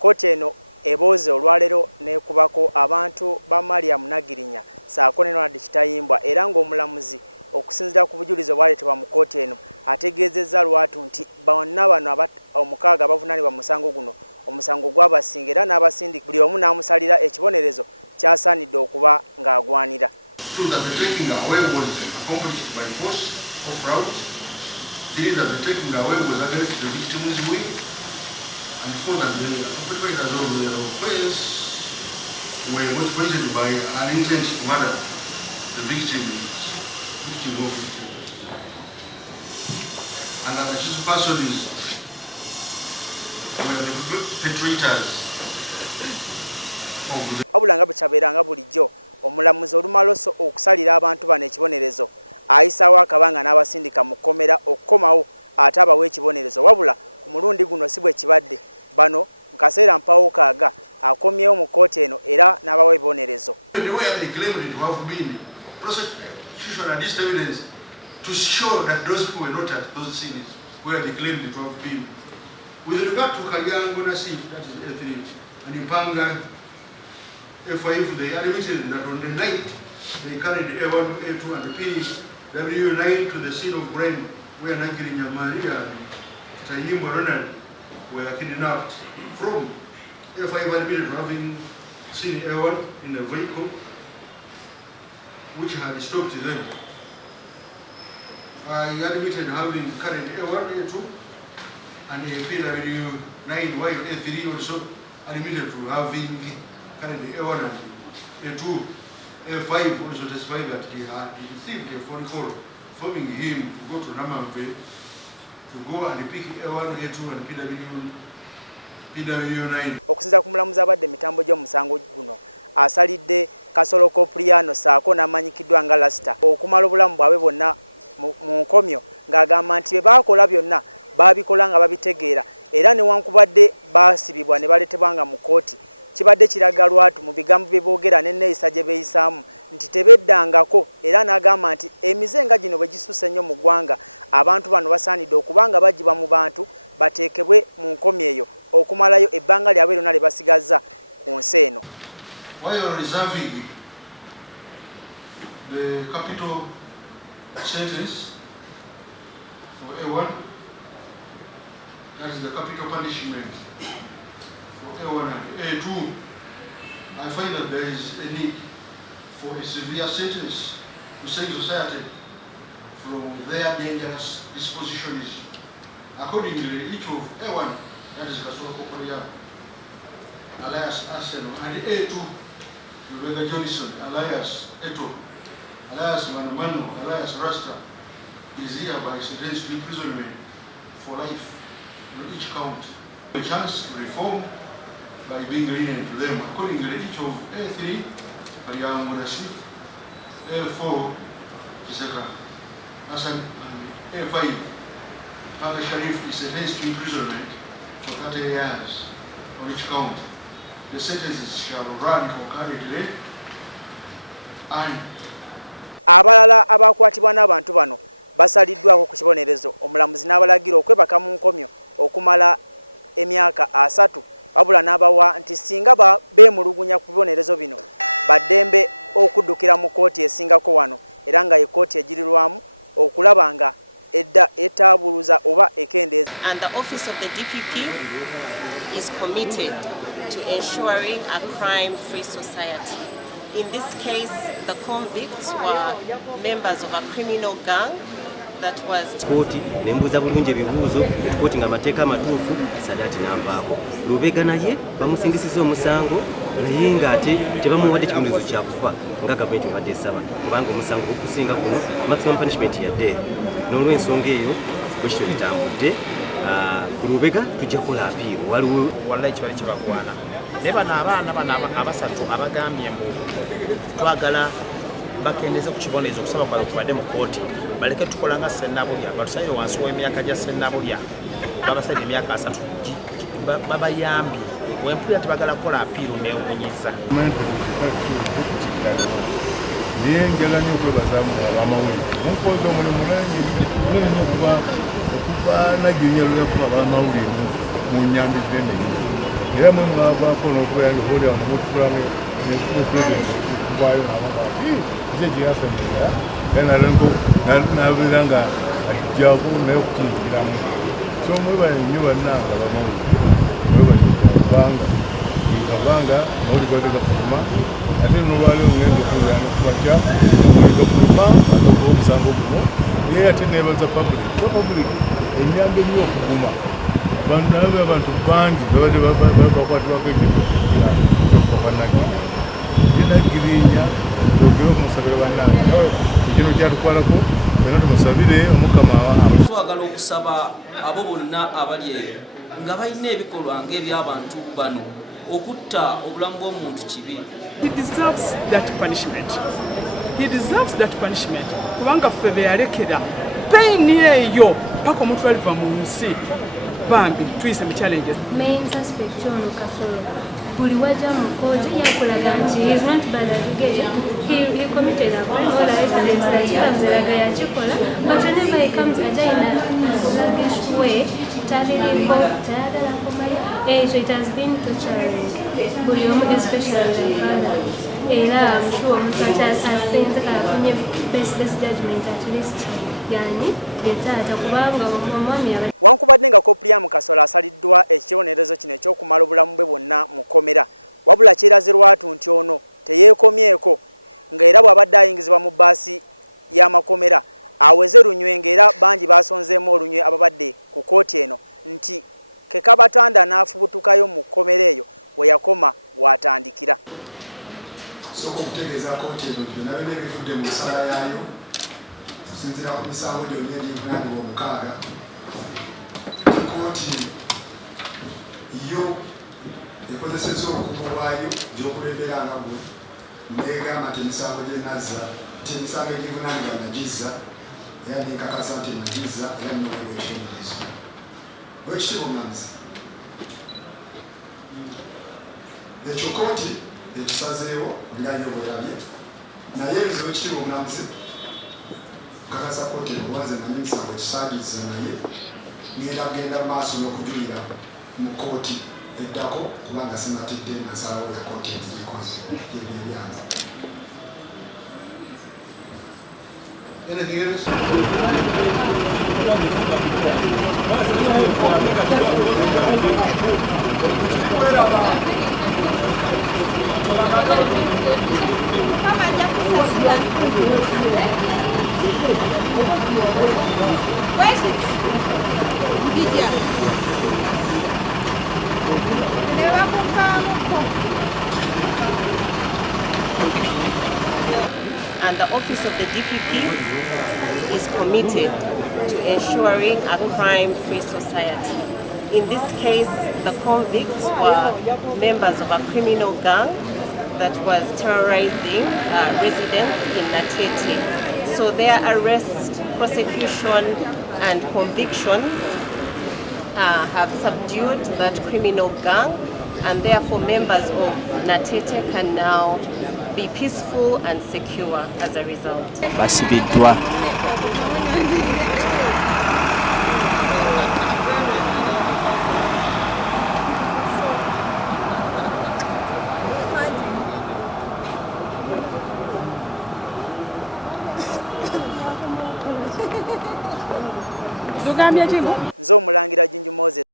kkooti eno ebooze olwaleero nekubako abantu ba Maria Nagiriinya saako ne Ronald Kitayimbwa era ng'omulamuzi okusinziira ku bujulizi obwaleetebwa mu kkooti eno ategeezezza lwatu nti bonna bano omukaaga bavunanibwa musango guno omusango gwabasinga era n'abasindi buli omu n'amusalira ekibonerezo kyasaanidde okuba ng'agwanira. And for that, the perpetrators of the offense were motivated by an intent to murder the victim of it. And that the accused persons were the perpetrators of the... Abulanga bukyabeeranga bulijjo omulamuzi olumala okusalira abantu bano ekibonerezo ayisaawo akabanga n'abasindika mu kkomera okukomawo ate abawa ekibonerezo wabula ku mulundi guno si bwe kibadde bano mu kaseera mpawo kaaga akomyewo mu kkooti eno era n'abawa ebibonerezo. To show that those people were not at those scenes where they claimed to have been. With regard to Kalyango, Nassif, that is A3, and Mpanaga, A5, they admitted that on the night they carried A1, A2, and PW9 to the scene of crime where Nagiriinya Maria Kitayimbwa Ronald were kidnapped. From A5 admitted to having seen A1 in a vehicle which had stopped them. I admitted having carried A1, A2, and a PW9, while A3 also admitted to having carried A1 and A2. A5 also testified that he had received a phone call informing him to go to Namamve to go and pick A1, A2, and PW9. Okusinziira ku mulamuzi abadde emitambo gy'omusango guno asalidde Kasolo Coporiyamu saako n'amanyikiddwa nga Lasita okumala obulamu bwabwe bwonna mu nkomyo ng'agamba nti bye baakola byonna baabikola nga babitegeera era newankubadde baasibibwa ne baleetebwanga mu kkooti kibadde kiraga lwatu mu bigambo bye boogera n'enneeyisa gye beeyisaamu nti tebeddangako era n'agamba nti emizenga gino bwe gisusse ennyo mu ggwanga abantu bano basaanidde okuba nga bagibwa mu bantu bateekebwe mu nkomyo eyo okumalayo ebbanga lyabwe lyonna lye basigazza ku nsi eno. Sentence for A1, that is the capital punishment for A1 and A2. I find that there is a need for a severe sentence to save society from their dangerous dispositions. Accordingly, each of A1, that is Kasolo Coporiyamu, alias Arsenal, and A2, Lubega Johnson, alias Eto, alias Mano, alias Rasta, is hereby sentenced to imprisonment for life on each count. A chance to reform by being lenient to them. Accordingly, each of A3, Kalyango, Nassif, A4, Kiseeka, Hassan, and A5, Sharif is sentenced to imprisonment for 30 years on each count. The sentences shall run concurrently and abalala abakwatibwa n'abantu bano basaliddwako ku kibonerezo omulamuzi n'abalagira okwebaka mu nkomyo okumala emyaka 3 wabula n'abawa nti singa beemulugunya ku bibonerezo bino baddembe okuddukira mu kkooti esingako wano era nga ye kkooti egirirwamu okulaba nga edda etaabuluza oba ekendeeza. And the office of the DPP is committed to ensuring a crime-free society. In this case, the convicts were members of a criminal gang that was... Kkooti nembuuza bulungi ebibuuzo kkooti nga amateeka amatuufu Sadaati n'anvaako. Lubega naye bamusingisiza omusango naye ng'ate tebamuwadde ekibonerezo kya kufa nga gavumenti obadde esaba kubanga omusango okusinga kuno maximum punishment ya death. N'olw'ensonga eyo bwe kityo bitambudde ku Lubega tujja kukola apiiro waliwo wallahi kibali kibagwana. Ne bano abaana bano abasatu abagambye mbu twagala bakendeze ku kibonerezo okusaba kwabwe kubadde mu kkooti baleke tukola nga Sennabulya batusalire wansi w'emyaka gya Sennabulya babasalire emyaka 3 babayambye wempulira tebagala kukola apiiro neewunyiza. Niye njagala nnyo okwebaza abamawulire mukoze omulimu munene okuba Nagiriinya lwe yakuba abamawulire mu nnyambidde nenyo era mwe mwavaako n'okubeera oli wano mutulamu nepulezidenti okuvaayo n'abanga kiki gyeyasomera era nabeera nga ajjako naye okukiyigiramu so mwebale nnyo bannanga bamawulire mwebale kubanga gavanga mawuli gade gafuluma ate nolwaleero ngenda okuwulira nokubakya mawuli gafuluma ate omusango guno naye ate nebaza public enyambe nnyo okuguma nabe abantu bangi babadde bakwatibwako ekyokufa kwa Nagiriinya ogere okumusabira bannange ekino kyatukwalako fena tumusabire omukama twagala okusaba abo bonna abali eyo nga balina ebikolwa ng'eby'abantu bano okutta obulamu bw'omuntu kibi. He deserves that punishment. He deserves that punishment. Kubanga ffe be yalekera pain eyo paka omuntu aliva mu nsi bambi tuyise mu challenges. Main suspect ono Kasolo buli wajja mu kkooti yakulaga nti he is not bad allegation. He committed a crime, all evidence that he has yakikola, but whenever he comes again in a sluggish way, so it has been torturing. Buli omu, especially the father. Era I'm sure omuntu asenze kalafunye best judgment at least. Yani yetaata kubanga omwami wankubadde nga Coporiyamu Kasolo asaliddwa ekibonerezo kino ekyokumala obulamu bwe bwonna mu kkomera, wabula kyeraze lwatu nti ono teyeekomyeko ng'era bw'abadde ayingizibwa mu bbaasi y'amakomera aweze lunywe, ng'era bangi basonzeemu olunywe ababadde ku kkooti eno nti kekabatanda n'afubutukayo mu kkomera eyo weyakoma watandikira. Soko okutegeeza kkooti eno byonna byonna ebivudde mu nsala yaayo okusinziira ku misango gyonna egy'envunaanibwa omukaaga, kkooti yo ekozesezza obukugu bwayo gy'okulembera nga gwe negamba nti emisango gyenazza nti emisango egy'envunaanibwa nagizza era nenkakasa nti nagizza era nnoweebwa ekibonerezo. Bwekitiibwa Omulamuzi, ekyo kkooti ekisazeewo ngirayo bwerabye naye ebizibu ekitiibwa Omulamuzi kakasa kkooti ebuwanze manyi emisango kisaagizza naye ngenda kugenda mu maaso n'okujulira mu kkooti eddako kubanga sinatidde nasalawo ya kkooti ezigikoze ebyo ebyanza. And the office of the DPP is committed to ensuring a crime-free society. In this case, the convicts were members of a criminal gang that was terrorizing residents in Natete. So their arrest, prosecution, and convictions have subdued that criminal gang, and therefore members of Natete can now be peaceful and secure as a result. Basibiddwa nze Omulangira Moses.